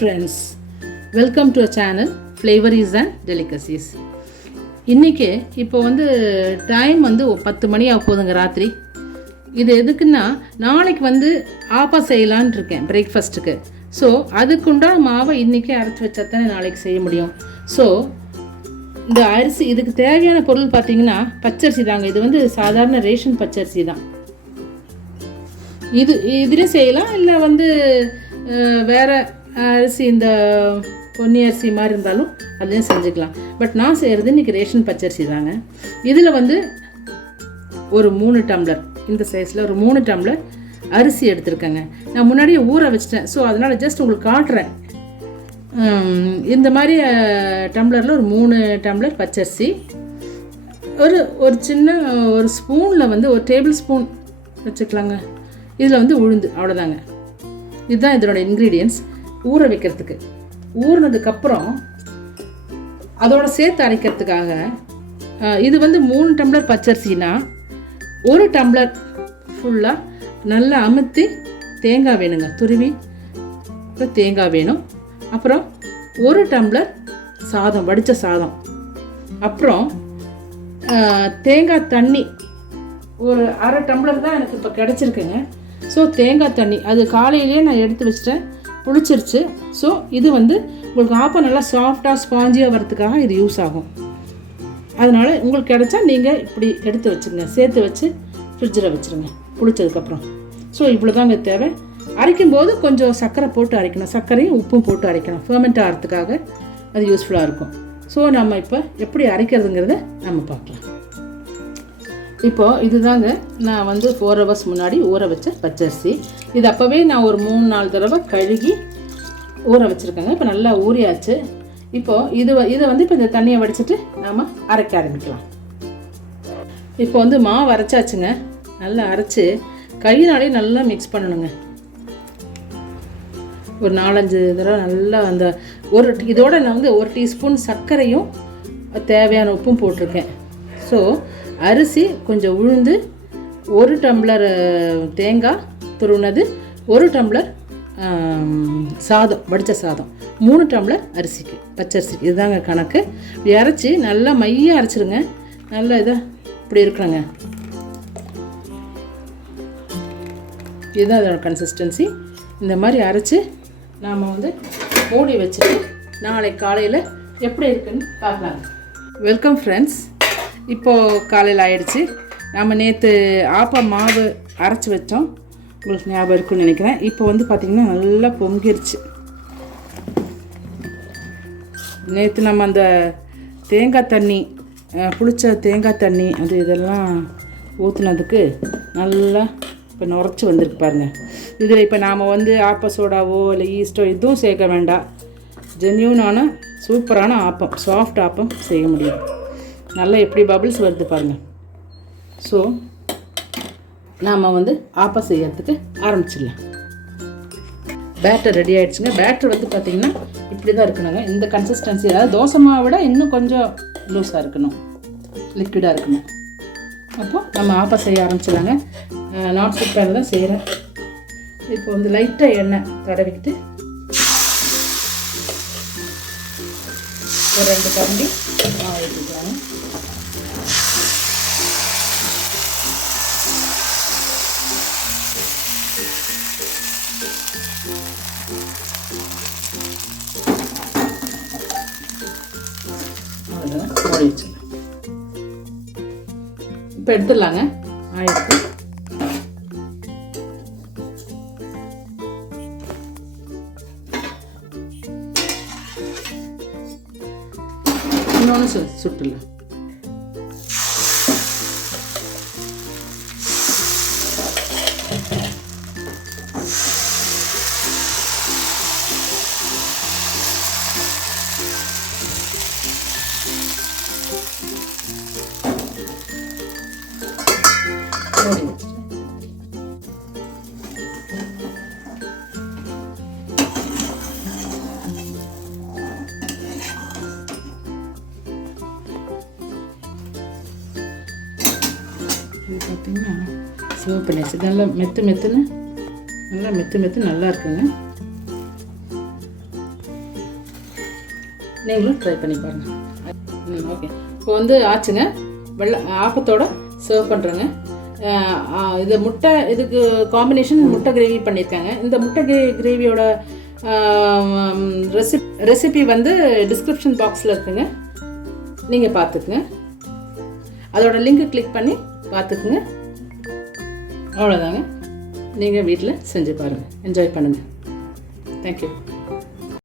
friends, welcome to a channel Flavors and Delicacies. இன்றைக்கி இப்போ time 10 மணி ஆக போகுதுங்க ராத்திரி. இது எதுக்குன்னா நாளைக்கு ஆப்பா செய்யலான் இருக்கேன் பிரேக்ஃபாஸ்ட்டுக்கு. ஸோ அதுக்குண்டான மாவை இன்றைக்கே அரைச்சி வச்சா தானே நாளைக்கு செய்ய முடியும். ஸோ இந்த அரிசி இதுக்கு தேவையான பொருள் பார்த்திங்கன்னா பச்சரிசி தாங்க. இது சாதாரண ரேஷன் பச்சரிசி தான். இதுலேயும் செய்யலாம், இல்லை வேறு அரிசி இந்த பொன்னி அரிசி மாதிரி இருந்தாலும் அதுலேயும் செஞ்சுக்கலாம். பட் நான் செய்கிறது இன்றைக்கி ரேஷன் பச்சரிசி தாங்க. இதில் ஒரு 3 டம்ளர், இந்த சைஸில் ஒரு 3 டம்ளர் அரிசி எடுத்துருக்கேங்க. நான் முன்னாடியே ஊற வச்சிட்டேன். ஸோ அதனால் ஜஸ்ட் உங்களுக்கு காட்டுறேன். இந்த மாதிரி டம்ளரில் ஒரு 3 டம்ளர் பச்சரிசி, ஒரு சின்ன ஒரு ஸ்பூனில் ஒரு டேபிள் ஸ்பூன் வச்சுக்கலாங்க. இதில் உளுந்து, அவ்வளோதாங்க. இதுதான் இதனோட இன்க்ரீடியன்ட்ஸ். ஊற வைக்கிறதுக்கு, ஊறினதுக்கப்புறம் அதோட சேர்த்து அரைக்கிறதுக்காக இது 3 டம்ளர் பச்சரிசினா 1 டம்ளர் ஃபுல்லாக நல்லா அமுத்தி தேங்காய் வேணுங்க, துருவி தேங்காய் வேணும். அப்புறம் 1 டம்ளர் சாதம், வடித்த சாதம். அப்புறம் தேங்காய் தண்ணி ஒரு 1/2 டம்ளர் தான் எனக்கு இப்போ கிடச்சிருக்குங்க. ஸோ தேங்காய் தண்ணி அது காலையிலேயே நான் எடுத்து வச்சிட்டேன், புளிச்சிருச்சு. ஸோ இது உங்களுக்கு ஆப்பம் நல்லா சாஃப்டாக ஸ்பாஞ்சியாக வரதுக்காக இது யூஸ் ஆகும். அதனால் உங்களுக்கு கிடச்சா நீங்கள் இப்படி எடுத்து வச்சுருங்க, சேர்த்து வச்சு ஃப்ரிட்ஜில் வச்சுருங்க புளிச்சதுக்கப்புறம். ஸோ இவ்வளோ தாங்க தேவை. அரைக்கும்போது கொஞ்சம் சர்க்கரை போட்டு அரைக்கணும், சர்க்கரையும் உப்பும் போட்டு அரைக்கணும், ஃபெர்மெண்ட் ஆகிறதுக்காக அது யூஸ்ஃபுல்லாக இருக்கும். ஸோ நம்ம இப்போ எப்படி அரைக்கிறதுங்கிறத நம்ம பார்க்கலாம். இப்போது இதுதாங்க நான் 4 ஹவர்ஸ் முன்னாடி ஊற வச்ச பச்சரிசி. இது அப்போவே நான் ஒரு 3-4 தடவை கழுகி ஊற வச்சுருக்கேங்க. இப்போ நல்லா ஊறியாச்சு. இப்போது இதை இப்போ இந்த தண்ணியை வடிச்சிட்டு நாம் அரைக்க ஆரம்பிக்கலாம். இப்போ மாவு அரைச்சாச்சுங்க. நல்லா அரைச்சி கையினாலே நல்லா மிக்ஸ் பண்ணணுங்க. ஒரு 4-5 தடவை நல்லா இதோட நான் 1 டீஸ்பூன் சர்க்கரையும் தேவையான உப்பும் போட்டிருக்கேன். ஸோ அரிசி, கொஞ்சம் உளுந்து, 1 டம்ளர் தேங்காய் துருவினது, 1 டம்ளர் சாதம், வடித்த சாதம், 3 டம்ளர் அரிசிக்கு, பச்சரிசிக்கு. இதுதாங்க கணக்கு. இப்படி அரைச்சி நல்லா மையாக அரைச்சிருங்க. நல்லா இதாக இப்படி இருக்கிறாங்க. இதுதான் அதோட கன்சிஸ்டன்சி. இந்த மாதிரி அரைச்சி நாம் மூடி வச்சுட்டு நாளைக்கு காலையில் எப்படி இருக்குன்னு பார்க்கலாங்க. Welcome friends. இப்போது காலையில் ஆயிடுச்சு. நம்ம நேற்று ஆப்பா மாவு அரைச்சி வச்சோம், உங்களுக்கு ஞாபகம் இருக்குன்னு நினைக்கிறேன். இப்போ பார்த்திங்கன்னா நல்லா பொங்கிருச்சு. நேற்று நம்ம அந்த தேங்காய் தண்ணி, புளிச்ச தேங்காய் தண்ணி இதெல்லாம் ஊற்றுனதுக்கு நல்லா இப்போ நுரைச்சி வந்திருக்கு பாருங்கள். இதில் இப்போ நாம் ஆப்ப சோடாவோ இல்லை ஈஸ்டோ எதுவும் சேர்க்க வேண்டாம். ஜென்யூனான சூப்பரான ஆப்பம், சாஃப்ட் ஆப்பம் செய்ய முடியும். நல்லா எப்படி பபிள்ஸ் வருது பாருங்கள். ஸோ நாம் ஆப்பம் செய்யறதுக்கு ஆரம்பிச்சிடலாம். Batter ready ஆகிடுச்சுங்க. பேட்டர் பார்த்திங்கன்னா இப்படி தான் இருக்கணுங்க, இந்த கன்சிஸ்டன்சி. அதாவது தோசை மாவை விட இன்னும் கொஞ்சம் லூஸாக இருக்கணும், லிக்விடாக இருக்கணும். அப்போ நம்ம ஆப்பம் செய்ய ஆரம்பிச்சிடலாங்க. நாட் ஸ்டிக் பேனில் தான் செய்கிறேன். இப்போ லைட்டாக எண்ணெய் தடவிக்கிட்டு ஒரு 2 கரண்டி மாவு ஊற்றிக்கலாங்க. மூடி வச்சுக்கலாம். இப்போ எடுத்துடலாங்க. ஆயிடுச்சு. இன்னொன்று சுட்டுலாம். இது பார்த்திங்கன்னா சிவப்பு நெஸ் நல்லா மெத்து மெத்து நல்லா இருக்குங்க. நீங்களும் ட்ரை பண்ணி பாருங்கள். ஓகே, இப்போ வந்து ஆச்சுங்க. ஆப்பத்தோட சர்வ் பண்ணுறேங்க. இது முட்டை, இதுக்கு காம்பினேஷன் முட்டை கிரேவி பண்ணியிருக்காங்க. இந்த முட்டை கிரேவியோட ரெசிபி வந்து டிஸ்கிரிப்ஷன் பாக்ஸில் இருக்குங்க, நீங்கள் பார்த்துக்குங்க. அதோட லிங்க் கிளிக் பண்ணி பார்த்துக்குங்க. அவ்வளோதாங்க. நீங்கள் வீட்டில் செஞ்சு பாருங்கள், என்ஜாய் பண்ணுங்கள். தேங்க்யூ.